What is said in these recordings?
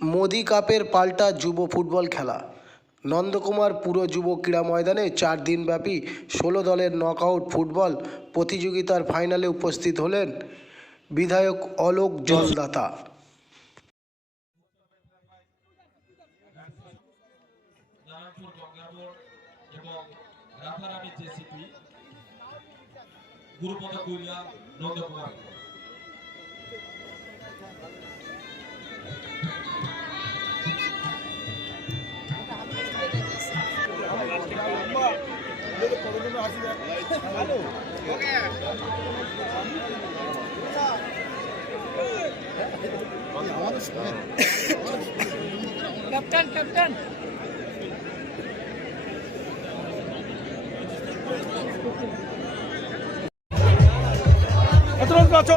মোদি কাপের পাল্টা যুব ফুটবল খেলা। নন্দকুমার পুর যুব ক্রীড়া ময়দানে চার দিনব্যাপী ষোলো দলের নকআউট ফুটবল প্রতিযোগিতার ফাইনালে উপস্থিত হলেন বিধায়ক অলোক জলদাতা গুরুপদ নন্দকুমার। Captain captain. রকম আছো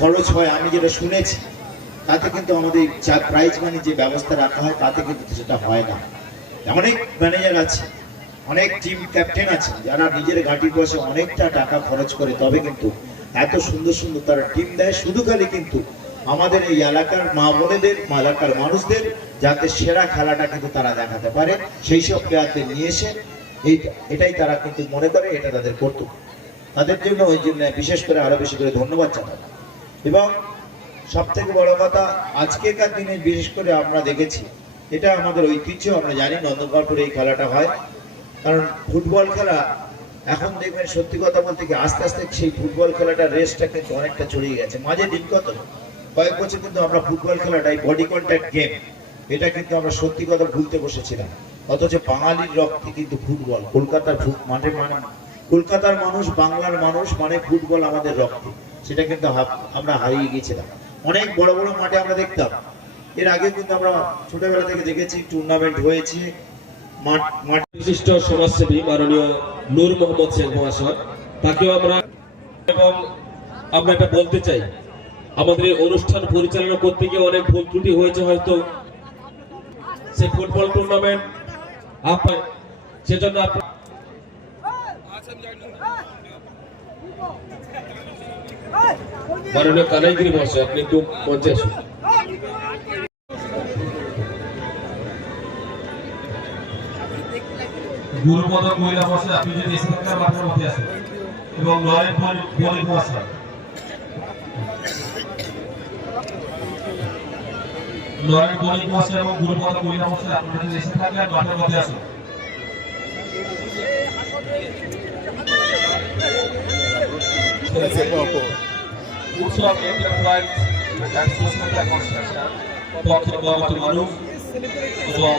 খরচ হয়, আমি যেটা শুনেছি, তাতে কিন্তু আমাদের যা প্রাইজ মানি যে ব্যবস্থা রাখা হয়, তাতে কিন্তু সেটা হয় না। অনেক ম্যানেজার আছে, অনেক টিম ক্যাপ্টেন আছে, যারা নিজের বসে অনেকটা টাকা খরচ করে, তবে কিন্তু এত সুন্দর সুন্দর তারা টিম দেয়। শুধু খালি কিন্তু আমাদের এই এলাকার মা বোনেদের এলাকার মানুষদের, যাতে সেরা খেলাটা কিন্তু তারা দেখাতে পারে, সেই সব প্লেয়ারদের নিয়ে এসে এটাই তারা কিন্তু মনে করে, এটা তাদের কর্তব্য। তাদের জন্য ওই জন্য বিশেষ করে আরও বেশি করে ধন্যবাদ জানাব। এবং সব থেকে বড় কথা আজকেরকার দিনে বিশেষ করে আমরা দেখেছি, এটা আমাদের ঐতিহ্য, আমরা জানি নন্দনকানপুরে এই খেলাটা হয়। কারণ ফুটবল খেলা, এখন দেখবেন সত্যি কথা বলতে কি, আস্তে আস্তে সেই ফুটবল খেলাটা রেসটা কিন্তু অনেকটা চড়িয়ে গেছে। মাঝে দিন কত, কয়েক বছর কিন্তু আমরা ফুটবল খেলাটা এই বডি কন্ট্যাক্ট গেম এটা কিন্তু আমরা সত্যি কথা ভুলতে বসেছিলাম। অথচ বাঙালির রক্তে কিন্তু ফুটবল, কলকাতার মাঠে মানে কলকাতার মানুষ, বাংলার মানুষ মানে ফুটবল আমাদের রক্তে। সেটা কিন্তু আমরা হারিয়ে গিয়েছিলাম। অনেক বড় বড় মাঠে আমরা দেখতাম। এর আগে কিন্তু আমরা ছোটবেলা থেকে দেখেছি টুর্নামেন্ট হয়েছে। বিশিষ্ট সমাজসেবী মাননীয় নূর মোহাম্মদ শেখ মহাশয়, তাকেও আমরা এবং আমরা এটা বলতে চাই, আমাদের অনুষ্ঠান পরিচালনা করতে গিয়ে অনেক ভুল ত্রুটি হয়েছে হয়তো। সে ফুটবল টুর্নামেন্ট আপনার সেজন্য আপনার মাননীয় কানাইগিরি মহাশয়, আপনি একটু মঞ্চে আসুন। গুরুপদ মহিলা মশাই আপনি যদি এসে থাকেন মাঠের মধ্যে আসুন এবং নরেন বলি মশাই নরেন বলি মশাই এবং গুরুপদ মহিলা মশাই আপনি যদি এসে থাকেন মাঠের মধ্যে আসুন উৎসব এন্টারপ্রাইজ অ্যান্ড সোশ্যাল কনস্ট্রাকশন পক্ষে বলতে মানুষ এবং